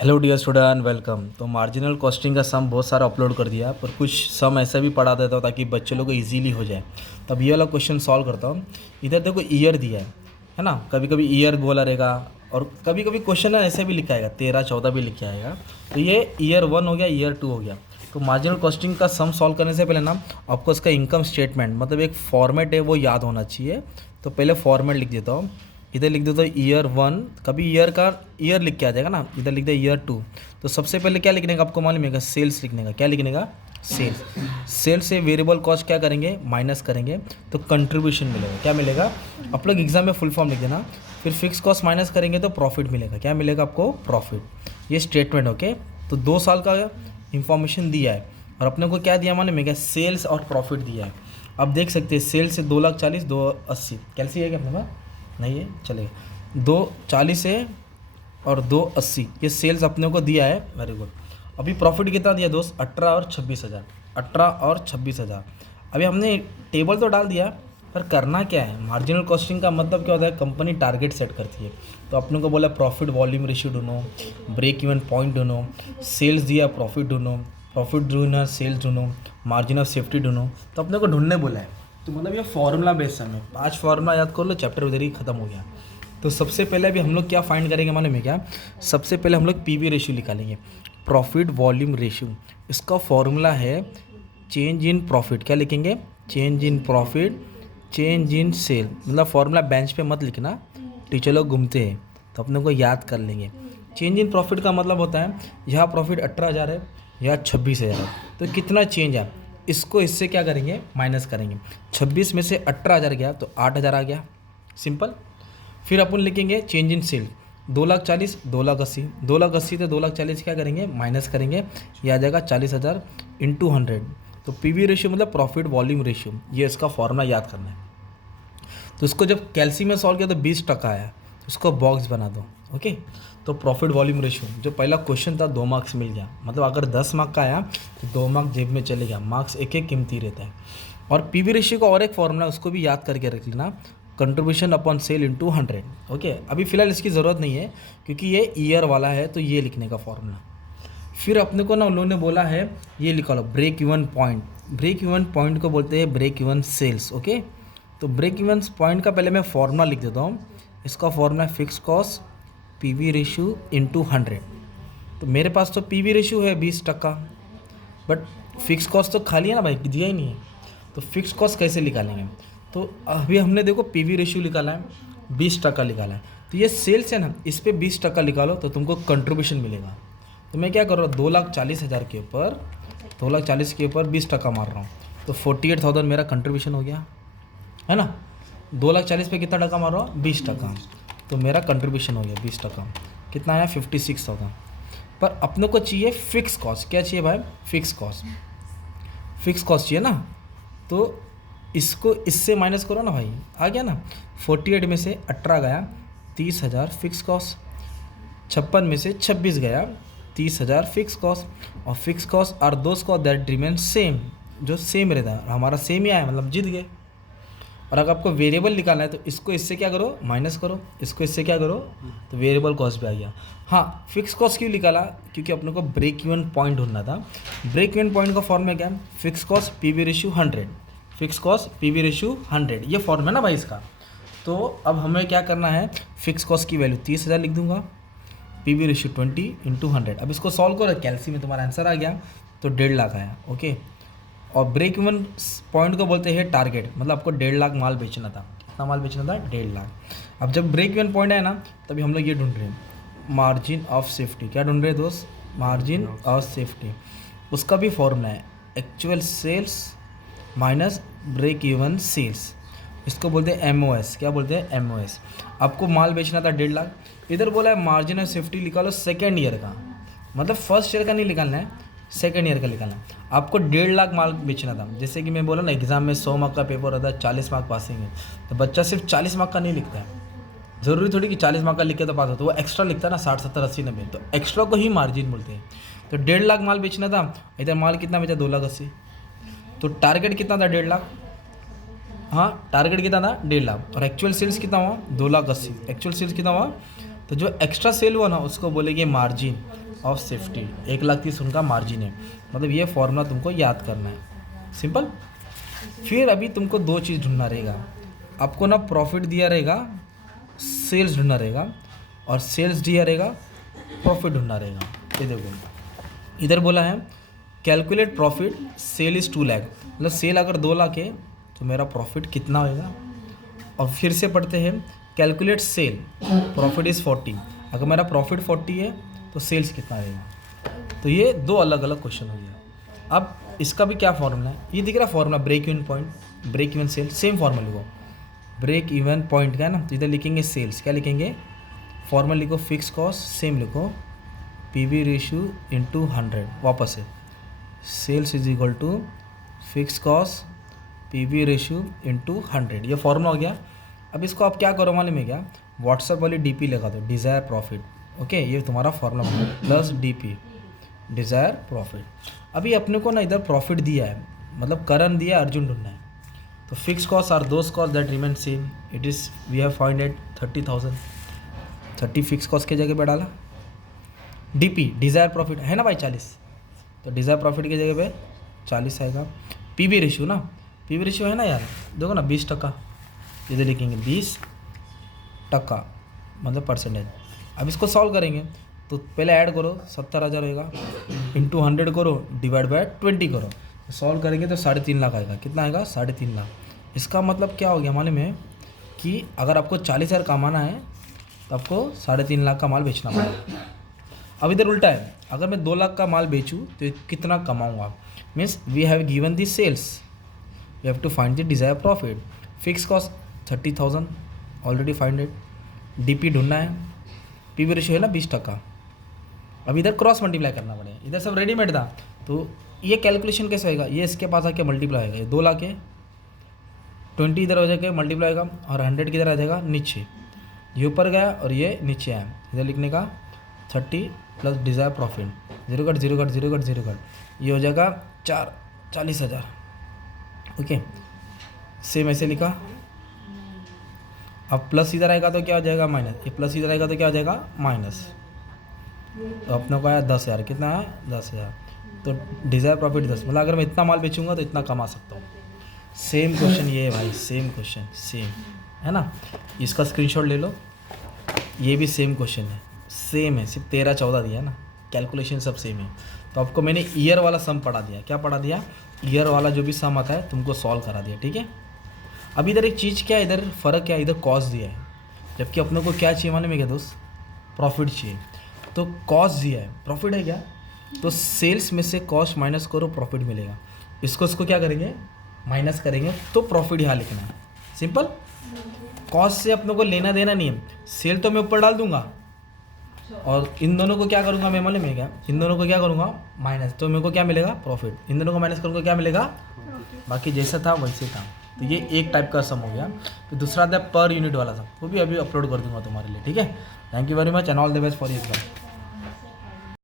Hello dear student, welcome. तो marginal costing का sum बहुत सारा अपलोड कर दिया, पर कुछ सम ऐसा भी पढ़ा देता हूँ ताकि बच्चे लोग को इजीली हो जाए। तब ये वाला क्वेश्चन सॉल्व करता हूँ। इधर देखो ईयर दिया है ना। कभी कभी ईयर बोला रहेगा और कभी कभी क्वेश्चन ऐसे भी लिखा आएगा, 13 14 भी लिखा आएगा। तो ये ईयर 1 हो गया, ईयर 2 हो गया। तो मार्जिनल कॉस्टिंग का सम सॉल्व करने से पहले ना आपको इसका इनकम स्टेटमेंट मतलब एक फॉर्मेट है वो याद होना चाहिए। तो पहले फॉर्मेट लिख देता हूँ। इधर लिख देता हूँ ईयर 1, कभी ईयर का ईयर लिख के आ जाएगा ना। इधर लिख दे ईयर 2। तो सबसे पहले क्या लिखने का आपको मालूम है, सेल्स लिखने का। क्या लिखने का? सेल्स। सेल्स से वेरिएबल कॉस्ट क्या करेंगे, माइनस करेंगे, तो कंट्रीब्यूशन मिलेगा। क्या मिलेगा? आप लोग एग्जाम में फुल फॉर्म लिख देना। फिर फिक्स कॉस्ट माइनस करेंगे तो प्रॉफिट मिलेगा। क्या मिलेगा आपको? प्रॉफिट। ये स्टेटमेंट ओके। तो 2 साल का इंफॉर्मेशन दिया है और अपने को क्या दिया मालूम है क्या? सेल्स और प्रॉफिट दिया है। अब देख सकते हैं सेल्स से 2,40,000 280 कैलसी है क्या अपने पास? नहीं है, चलेगा। 240 है और 280 ये सेल्स अपने को दिया है। Very good. अभी प्रॉफिट कितना दिया दोस्त? 18 और 26,000। 18 और 26,000। अभी हमने टेबल तो डाल दिया, पर करना क्या है? मार्जिनल कॉस्टिंग का मतलब क्या होता है? कंपनी टारगेट सेट करती है। तो अपने को बोला प्रॉफिट वॉल्यूम रेशियो ढूंढो, ब्रेक इवन पॉइंट ढूंढो, सेल्स दिया प्रॉफिट ढूंढो, प्रॉफिट ढूंढना सेल्स ढूंढो, मार्जिन ऑफ सेफ्टी ढूंढो। तो अपने को ढूंढने बोला है। तो मतलब ये फॉर्मूला बेस्ड है। 5 फार्मूला याद कर लो, चैप्टर उधर ही खत्म हो गया। तो सबसे पहले अभी हम लोग क्या फाइंड करेंगे मालूम है क्या? सबसे पहले हम लोग पीवी रेशियो निकालेंगे, प्रॉफिट वॉल्यूम रेशियो। इसका फॉर्मूला है चेंज इन प्रॉफिट। क्या लिखेंगे? Change in profit, change in sale. मतलब फॉर्मूला बेंच पे मत लिखना, टीचर लोग घूमते हैं, तो अपने को याद कर लेंगे। चेंज इन प्रॉफिट का मतलब होता है यहाँ प्रॉफिट 18,000 है, यहाँ 26,000 है, तो कितना चेंज है? इसको इससे क्या करेंगे? माइनस करेंगे। 26 में से 18,000 गया तो 8,000 आ गया, सिंपल। फिर अपन लिखेंगे चेंज इन सेल, 2,40,000 2,80,000, 2,80,000 तो 2,40,000 क्या करेंगे? माइनस करेंगे, ये आ जाएगा 40,000 इंटू 100। तो पीवी रेशियो मतलब प्रॉफिट वॉल्यूम रेशियो, ये इसका फॉर्मूला याद करना है। तो इसको जब कैलसी में सॉल्व किया तो 20% आया, उसको बॉक्स बना दो। ओके। तो प्रॉफिट वॉल्यूम रेशियो जो पहला क्वेश्चन था 2 मार्क्स मिल गया। मतलब अगर 10 मार्क का आया तो 2 मार्क जेब में चले गया। मार्क्स एक एक कीमती रहता है। और पीवी रेशियो का और एक फॉर्मूला उसको भी याद करके रख लेना, contribution upon sale into 100। Okay. अभी फिलहाल इसकी ज़रूरत नहीं है क्योंकि ये ईयर वाला है, तो ये लिखने का फॉर्मूला। फिर अपने को ना उन्होंने बोला है ये लिखा लो break even point. Break even point को बोलते हैं ब्रेक इवन सेल्स। ओके। तो ब्रेक इवन पॉइंट का पहले मैं फॉर्मूला लिख देता हूँ। इसका formula fix cost PV ratio into 100। तो मेरे पास तो पीवी रेशियो है 20%, बट फिक्स कॉस्ट तो खाली है ना भाई, दिया ही नहीं है। तो फिक्स कॉस्ट कैसे निकालेंगे? तो अभी हमने देखो पीवी रेशियो निकाला है, 20% निकाला है। तो ये सेल्स है ना, इस पर 20% निकालो तो तुमको कंट्रीब्यूशन मिलेगा। तो मैं क्या कर रहा हूँ, 2,40,000 के ऊपर 2,40,000 के ऊपर 20% मार रहा हूँ, तो 48,000 मेरा कंट्रीब्यूशन हो गया, है ना। 2,40,000 पे कितना टका मार रहा हूँ? 20%। तो मेरा कंट्रीब्यूशन हो गया 20%। कितना आया? 56,000। पर अपने को चाहिए फिक्स कॉस्ट। क्या चाहिए भाई? Fix cost. फिक्स कॉस्ट चाहिए ना। तो इसको इससे माइनस करो ना भाई, आ गया ना। 48 में से 18 गया, 30,000 फिक्स कॉस्ट। 56 में से 26 गया, 30,000 फिक्स कॉस्ट। और फिक्स कॉस्ट और दोस्त कॉस्ट दैट रिमेन सेम, जो सेम रहता है हमारा सेम ही आया, मतलब जीत गए। और अगर आपको वेरिएबल निकालना है तो इसको इससे क्या करो? माइनस करो। इसको इससे क्या करो? तो वेरिएबल कॉस्ट भी आ गया। हाँ, फिक्स कॉस्ट क्यों निकाला? क्योंकि अपने को ब्रेक इवन पॉइंट ढूंढना था। ब्रेक इवन पॉइंट का फॉर्म है क्या? Fix cost PV ratio 100। Fix cost PV ratio 100, ये फॉर्म है ना भाई इसका। तो अब हमें क्या करना है? फिक्स कॉस्ट की वैल्यू 30,000 लिख दूंगा, पीवी रेशियो 20 इंटू 100। अब इसको सॉल्व करो, कैलसी में तुम्हारा आंसर आ गया, तो 1,50,000 आया। ओके। और ब्रेक इवन पॉइंट को बोलते हैं टारगेट, मतलब आपको 1,50,000 माल बेचना था। कितना माल बेचना था? 1,50,000। अब जब ब्रेक इवन पॉइंट है ना, तभी हम लोग ये ढूंढ रहे हैं मार्जिन ऑफ सेफ्टी। क्या ढूंढ रहे हैं दोस्त? Margin of safety. उसका भी फॉर्मूला है actual sales minus break even sales. इसको बोलते हैं एमओएस। क्या बोलते हैं? एमओएस। आपको माल बेचना था 1,50,000, इधर बोला है मार्जिन ऑफ सेफ्टी निकालो सेकेंड ईयर का, मतलब फर्स्ट ईयर का नहीं निकालना है, सेकेंड ईयर का निकालना है। आपको 1,50,000 माल बेचना था। जैसे कि मैं बोला ना, एग्जाम में 100 मार्क का पेपर होता है, 40 मार्क पासिंग है। तो बच्चा सिर्फ 40 मार्क का नहीं लिखता है, ज़रूरी थोड़ी कि 40 मार्क का लिख के तो पास हो, तो वो एक्स्ट्रा लिखता है ना, 60 70 80 90। तो एक्स्ट्रा को ही मार्जिन बोलते हैं। तो 1,50,000 माल बेचना था, इधर माल कितना बेचा? 2,80,000। तो टारगेट कितना था? 1,50,000। हाँ, टारगेट कितना था? 1,50,000। और एक्चुअल सेल्स कितना हुआ? 2,80,000। एक्चुअल सेल्स कितना हुआ? तो जो एक्स्ट्रा सेल हुआ ना, उसको बोलेंगे मार्जिन। ऑफ सेफ्टी, 1,30,000 उनका मार्जिन है। मतलब ये फॉर्मूला तुमको याद करना है, सिंपल। फिर अभी तुमको दो चीज़ ढूंढना रहेगा, आपको ना प्रॉफिट दिया रहेगा, सेल्स ढूंढना रहेगा, और सेल्स दिया रहेगा, प्रॉफिट ढूंढना रहेगा। ये देखो इधर बोला है calculate profit sale is 2 lakh, मतलब सेल अगर 2 लाख है तो मेरा प्रॉफिट कितना होएगा। और फिर से पढ़ते हैं कैलकुलेट सेल, प्रॉफिट इज़ 40, अगर मेरा प्रॉफिट 40 है तो सेल्स कितना रहेगा। तो ये दो अलग अलग क्वेश्चन हो गया। अब इसका भी क्या फॉर्मूला है, ये दिख रहा formula, break even point, break even sale, same formula लिखो, ब्रेक इवन पॉइंट का है ना, तो इधर लिखेंगे सेल्स, क्या लिखेंगे, फॉर्मूला लिखो फिक्स कॉस्ट, सेम लिखो पीवी रेशियो इंटू 100, वापस है sales is equal to fix cost PV ratio into 100, ये फॉर्मूला हो गया। अब इसको आप क्या करो मालूम है क्या, व्हाट्सएप वाली डीपी लगा दो, डिज़ायर प्रॉफिट, ओके, ये तुम्हारा फॉर्मूला बना प्लस डीपी डिज़ायर प्रॉफिट। अभी अपने को ना इधर प्रॉफिट दिया है, मतलब करण दिया है, अर्जुन ढूंढना है, तो fix cost are those cost that remain same, it is we have find at 30,000, 30 fix cost के जगह पे डाला, डीपी डिज़ायर प्रॉफिट है ना भाई 40, तो डिज़ायर प्रॉफिट की जगह पे 40 आएगा। पीवी रेशियो ना, पीवी रेशियो है ना यार, देखो ना 20%, इधर लिखेंगे 20%, मतलब परसेंटेज। अब इसको सॉल्व करेंगे तो पहले ऐड करो 70,000 होएगा, इंटू 100 करो, डिवाइड बाय 20 करो, तो सॉल्व करेंगे तो 3.5 लाख आएगा, कितना आएगा 3.5 लाख। इसका मतलब क्या हो गया मालूम है कि अगर आपको 40,000 कमाना है तो आपको 3.5 लाख का माल बेचना पड़ेगा। अब इधर उल्टा है, अगर मैं 2 लाख का माल बेचूँ तो कितना कमाऊँगा, means we have given the sales, we have to find the desire profit, fix cost 30,000 already find it, DP ढूंढना है, पीवी रेशियो है ना 20%। अब इधर क्रॉस मल्टीप्लाई करना पड़ेगा, इधर सब रेडीमेड था, तो ये कैलकुलेशन कैसे होएगा, ये इसके पास आके मल्टीप्लाई होएगा, ये 2 लाख है, 20 इधर हो जाएगा मल्टीप्लाई होगा, और 100 किधर आ जाएगा नीचे, ये ऊपर गया और ये नीचे आया, इधर लिखने का 30 plus desire profit, 0 cut 0 cut 0 cut 0 cut, ये हो जाएगा 40,000, ओके, सेम ऐसे लिखा। अब प्लस इधर आएगा तो क्या हो जाएगा माइनस, ये प्लस इधर आएगा तो क्या हो जाएगा माइनस, तो अपने को आया 10,000, कितना आया 10,000, तो डिज़ायर प्रॉफिट 10, मतलब अगर मैं इतना माल बेचूंगा तो इतना कमा सकता हूँ। सेम क्वेश्चन ये है भाई, सेम क्वेश्चन सेम है ना, इसका स्क्रीनशॉट ले लो, ये भी सेम क्वेश्चन है, सेम है, सिर्फ 13-14 दिया है ना, कैलकुलेशन सब सेम है। तो आपको मैंने ईयर वाला सम पढ़ा दिया, क्या पढ़ा दिया, ईयर वाला जो भी सम आता है तुमको सॉल्व करा दिया, ठीक है। अब इधर एक चीज़ क्या है, इधर फ़र्क क्या है, इधर कॉस्ट दिया है, जबकि अपने को क्या चाहिए मालूम है क्या दोस्त, प्रॉफिट चाहिए, तो कॉस्ट दिया है, प्रॉफिट है क्या, तो सेल्स में से कॉस्ट माइनस करो, प्रॉफिट मिलेगा, इसको क्या करेंगे माइनस करेंगे, तो प्रॉफिट यहाँ लिखना है, सिंपल। कॉस्ट से अपने को लेना देना नहीं है, सेल तो मैं ऊपर डाल दूंगा, और इन दोनों को क्या करूँगा मैं मालूम है क्या, इन दोनों को क्या करूँगा माइनस, तो मेरे को क्या मिलेगा प्रॉफिट, इन दोनों को माइनस करूँगा क्या मिलेगा, बाकी जैसा था वैसे था। तो ये एक टाइप का सम हो गया। तो दूसरा था पर यूनिट वाला सम, वो भी अभी अपलोड कर दूंगा तुम्हारे लिए, ठीक है। Thank you very much and all the best for your exam.